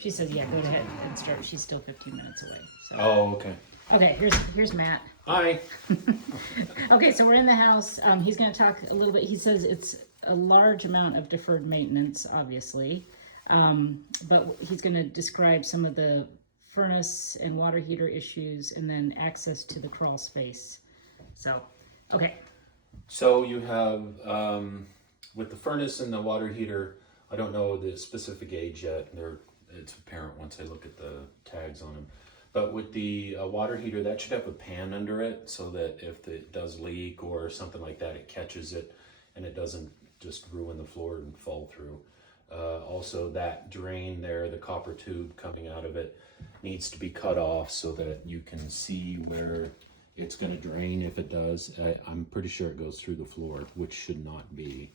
She says, yeah, go ahead and start. She's still 15 minutes away. So. Oh, okay. Okay, here's Matt. Hi. Okay, so we're in the house. He's going to talk a little bit. He says it's a large amount of deferred maintenance, obviously, but he's going to describe some of the furnace and water heater issues, and then access to the crawl space. So, okay. So you have, with the furnace and the water heater, I don't know the specific age yet. It's apparent once I look at the tags on them. But with the water heater, that should have a pan under it so that if it does leak or something like that, it catches it and it doesn't just ruin the floor and fall through. Also, that drain there, the copper tube coming out of it, needs to be cut off so that you can see where it's going to drain if it does. I'm pretty sure it goes through the floor, which should not be.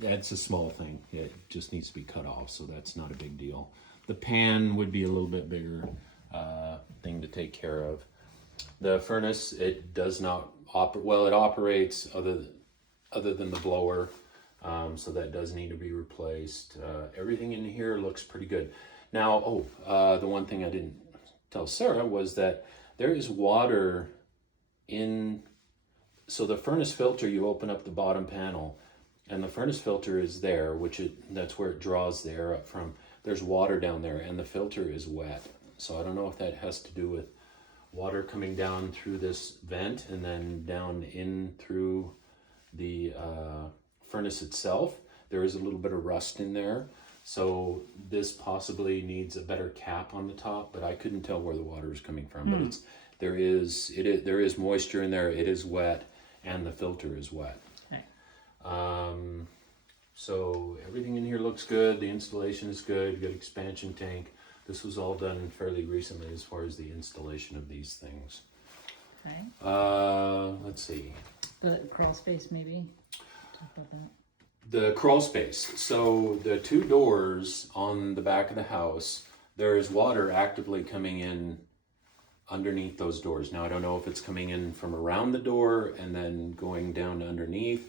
That's a small thing. It just needs to be cut off, so that's not a big deal. The pan would be a little bit bigger thing to take care of. The furnace, it does not operate. Well, it operates other than the blower, so that does need to be replaced. Everything in here looks pretty good. Now, the one thing I didn't tell Sarah was that there is water in. So the furnace filter, you open up the bottom panel, and the furnace filter is there, that's where it draws the air up from. There's water down there, and the filter is wet. So I don't know if that has to do with water coming down through this vent and then down in through the furnace itself. There is a little bit of rust in there. So this possibly needs a better cap on the top, but I couldn't tell where the water is coming from. But there is moisture in there. It is wet, and the filter is wet. Okay. So everything in here looks good. The installation is good. Good expansion tank. This was all done fairly recently as far as the installation of these things. Okay. Let's see. The crawl space, maybe? Talk about that. The crawl space. So the two doors on the back of the house, there is water actively coming in underneath those doors. Now, I don't know if it's coming in from around the door and then going down to underneath,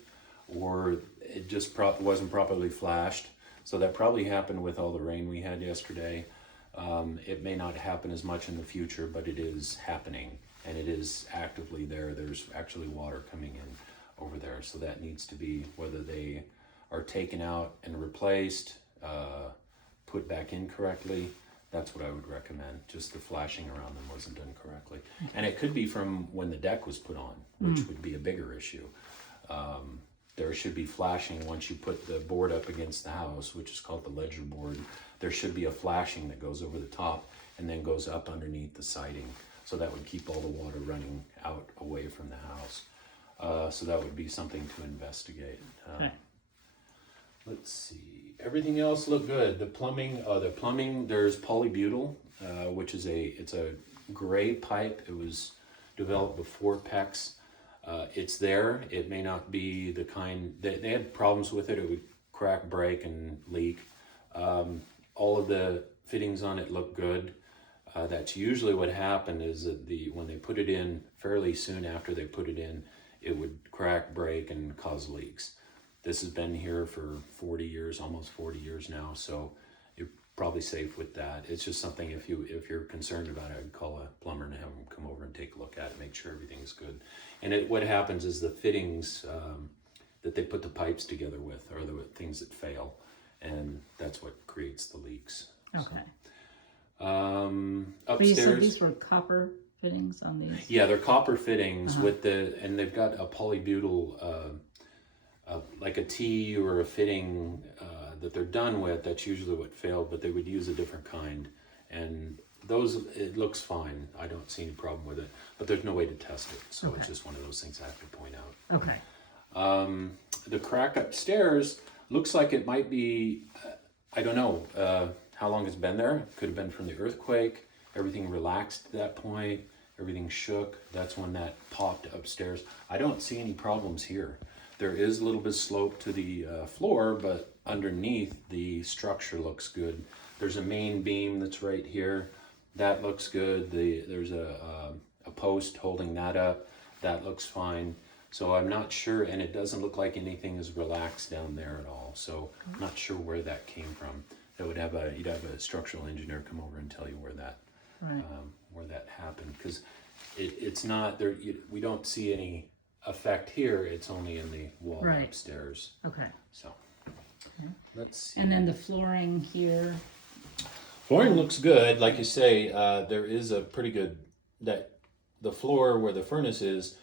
or it just wasn't properly flashed. So that probably happened with all the rain we had yesterday. It may not happen as much in the future, but it is happening, and it is actively there. There's actually water coming in over there. So that needs to be, whether they are taken out and replaced, put back in correctly, that's what I would recommend. Just the flashing around them wasn't done correctly. And it could be from when the deck was put on, which would be a bigger issue. There should be flashing once you put the board up against the house, which is called the ledger board. There should be a flashing that goes over the top and then goes up underneath the siding. So that would keep all the water running out away from the house. So that would be something to investigate. Let's see. Everything else looked good. The plumbing, there's polybutyl, which is it's a gray pipe. It was developed before PEX. It's there. It may not be the kind they had problems with it. It would crack, break, and leak. All of the fittings on it look good. That's usually what happened is that when they put it in fairly soon after they put it in, it would crack, break, and cause leaks. This has been here for 40 years, almost 40 years now, so you're probably safe with that. It's just something if you're concerned about it, I'd call a plumber and have them come over and take a look at it, make sure everything's good. And what happens is the fittings that they put the pipes together with are the things that fail, and that's what creates the leaks. Okay. So. But you said Upstairs. these were copper fittings on these? Yeah, they're copper fittings and they've got a polybutyl, like a T or a fitting that they're done with. That's usually what failed, but they would use a different kind. And those, it looks fine. I don't see any problem with it, but there's no way to test it. So It's just one of those things I have to point out. Okay. The crack upstairs looks like it might be, I don't know how long it's been there. It could have been from the earthquake. Everything relaxed at that point. Everything shook. That's when that popped upstairs. I don't see any problems here. There is a little bit of slope to the floor, but underneath the structure looks good. There's a main beam that's right here. That looks good. There's a post holding that up. That looks fine. So I'm not sure, and it doesn't look like anything is relaxed down there at all. So I'm not sure where that came from. you'd have a structural engineer come over and tell you where that Right. where that happened, because it's not there. We don't see any effect here. It's only in the wall Right. upstairs. Okay. So let's see. And then the flooring here. Flooring looks good. Like you say, there is a pretty good, that the floor where the furnace is,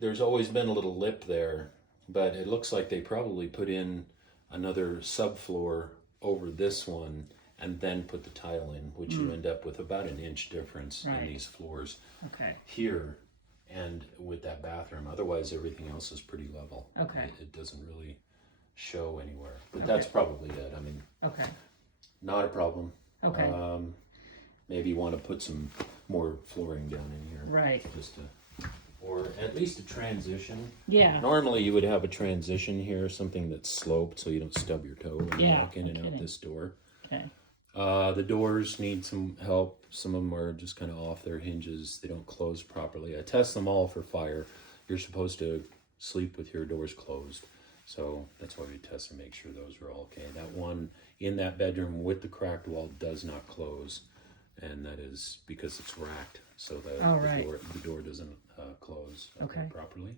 there's always been a little lip there, but it looks like they probably put in another subfloor over this one and then put the tile in, which you end up with about an inch difference in Right. these floors Okay. here and with that bathroom. Otherwise, everything else is pretty level. Okay. It doesn't really show anywhere, but Okay. that's probably it. I mean, Okay. not a problem. Okay. Maybe you want to put some more flooring down in here. Right. Just to, or at least a transition. Yeah. Normally you would have a transition here, something that's sloped so you don't stub your toe when you Yeah, walk in and no out kidding. this door. Okay. The doors need some help. Some of them are just kind of off their hinges. They don't close properly. I test them all for fire. You're supposed to sleep with your doors closed. So that's why we test and make sure those are all okay. That one in that bedroom with the cracked wall does not close. And that is because it's racked. So that Oh, right. the door doesn't close Okay. properly.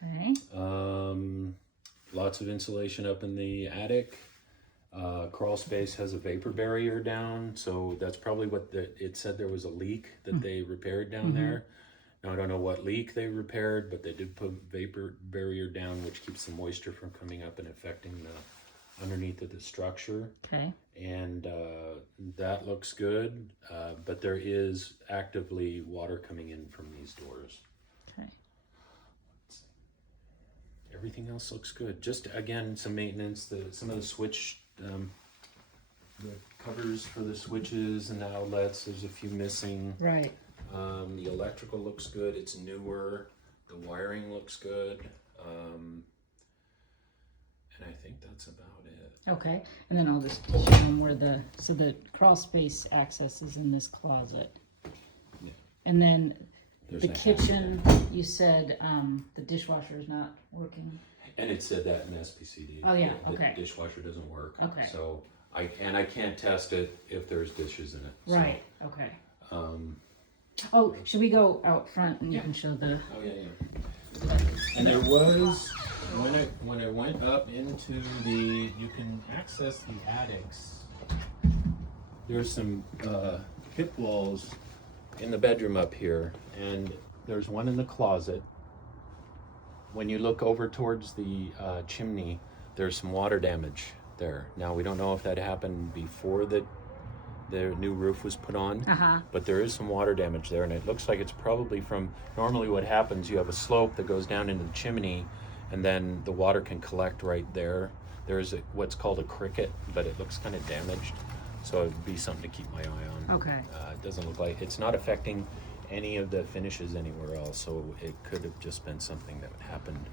Okay. Lots of insulation up in the attic. Crawl space has a vapor barrier down, so that's probably what it said. There was a leak that they repaired down there. Now I don't know what leak they repaired, but they did put vapor barrier down, which keeps the moisture from coming up and affecting the underneath of the structure. Okay. And that looks good, but there is actively water coming in from these doors. Okay. Everything else looks good. Just again, some maintenance. Some of the switch, the covers for the switches and the outlets. There's a few missing. Right. The electrical looks good. It's newer. The wiring looks good. And I think that's about it. Okay. And then I'll just show them where the crawl space access is in this closet. Yeah. And then There's the a kitchen, you said the dishwasher is not working. And it said that in SPCD. Oh, yeah, The okay. dishwasher doesn't work. Okay. So I can't test it if there's dishes in it. So, Right. Okay. Um, Oh, should we go out front and you Yeah. can show the? Oh yeah. And there was when I went up into the, you can access the attics. There's some hip walls in the bedroom up here, and there's one in the closet. When you look over towards the chimney, there's some water damage there. Now we don't know if that happened before the new roof was put on, but there is some water damage there, and it looks like it's probably from, normally what happens, you have a slope that goes down into the chimney, and then the water can collect right there. There's what's called a cricket, but it looks kind of damaged, so it'd be something to keep my eye on. Okay. It doesn't look like, it's not affecting any of the finishes anywhere else, so it could have just been something that happened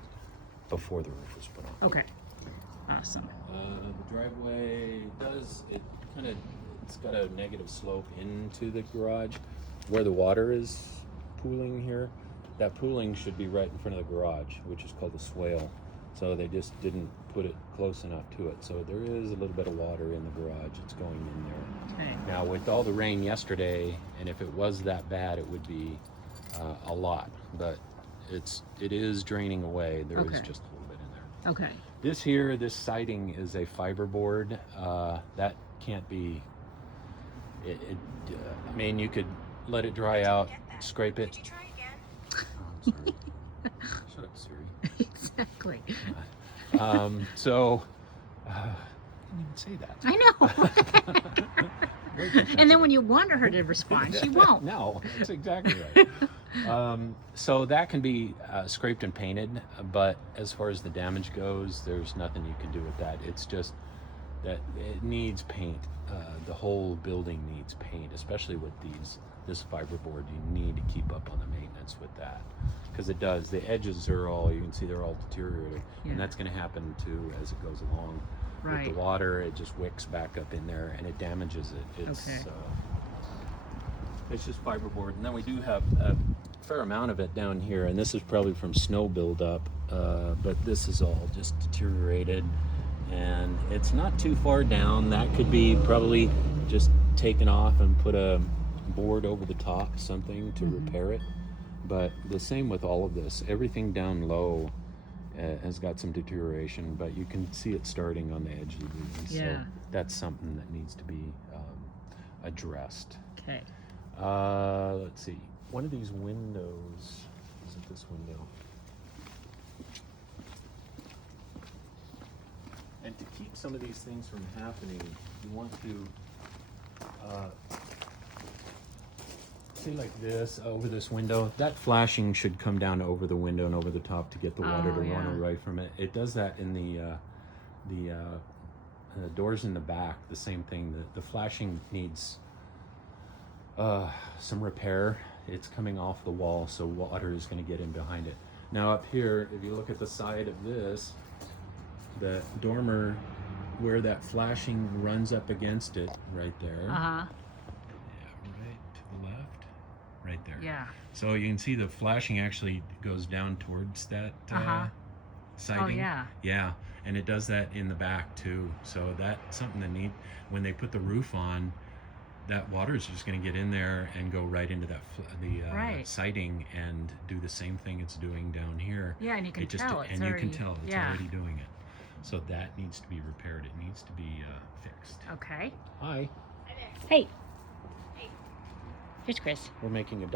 before the roof was put on. Okay. Awesome. The driveway it's got a negative slope into the garage where the water is pooling here. That pooling should be right in front of the garage, which is called a swale. So they just didn't put it close enough to it. So there is a little bit of water in the garage. It's going in there. Okay. Now with all the rain yesterday, and if it was that bad, it would be a lot. But it is draining away. There is Okay. just a little bit in there. Okay. This siding is a fiberboard. That can't be. I mean, you could let it dry out, scrape it. Did you try again? Oh, I'm sorry. Shut up, Siri. Exactly. So, I didn't even say that. I know. And then when you want her to respond, she won't. No, that's exactly right. So that can be scraped and painted, but as far as the damage goes, there's nothing you can do with that. It's just that it needs paint. The whole building needs paint, especially with this fiberboard. You need to keep up on the maintenance with that, because it does. The edges are all, you can see they're all deteriorating, Yeah. and that's going to happen too as it goes along. Right. With the water, it just wicks back up in there and it damages it. It's just fiberboard, and then we do have a fair amount of it down here, and this is probably from snow buildup, but this is all just deteriorated, and it's not too far down. That could be probably just taken off and put a board over the top, something to repair it. But the same with all of this. Everything down low has got some deterioration, but you can see it starting on the edge of these. Yeah. So that's something that needs to be addressed. Okay. Let's see. One of these windows, is it this window? And to keep some of these things from happening, you want to see like this over this window. That flashing should come down over the window and over the top to get the water to run away from it. It does that in the doors in the back. The same thing. The flashing needs some repair. It's coming off the wall, so water is going to get in behind it. Now up here, if you look at the side of this, the dormer, where that flashing runs up against it, right there. Uh-huh. Yeah, right to the left, right there. Yeah. So you can see the flashing actually goes down towards that siding. Oh, yeah. Yeah, and it does that in the back too. So that's something that when they put the roof on, that water is just going to get in there and go right into that Right. siding and do the same thing it's doing down here. Yeah, and you can tell it's and you already, can tell it's yeah. already doing it. So that needs to be repaired. It needs to be fixed. Okay. Hi, Hey. Here's Chris. we're making a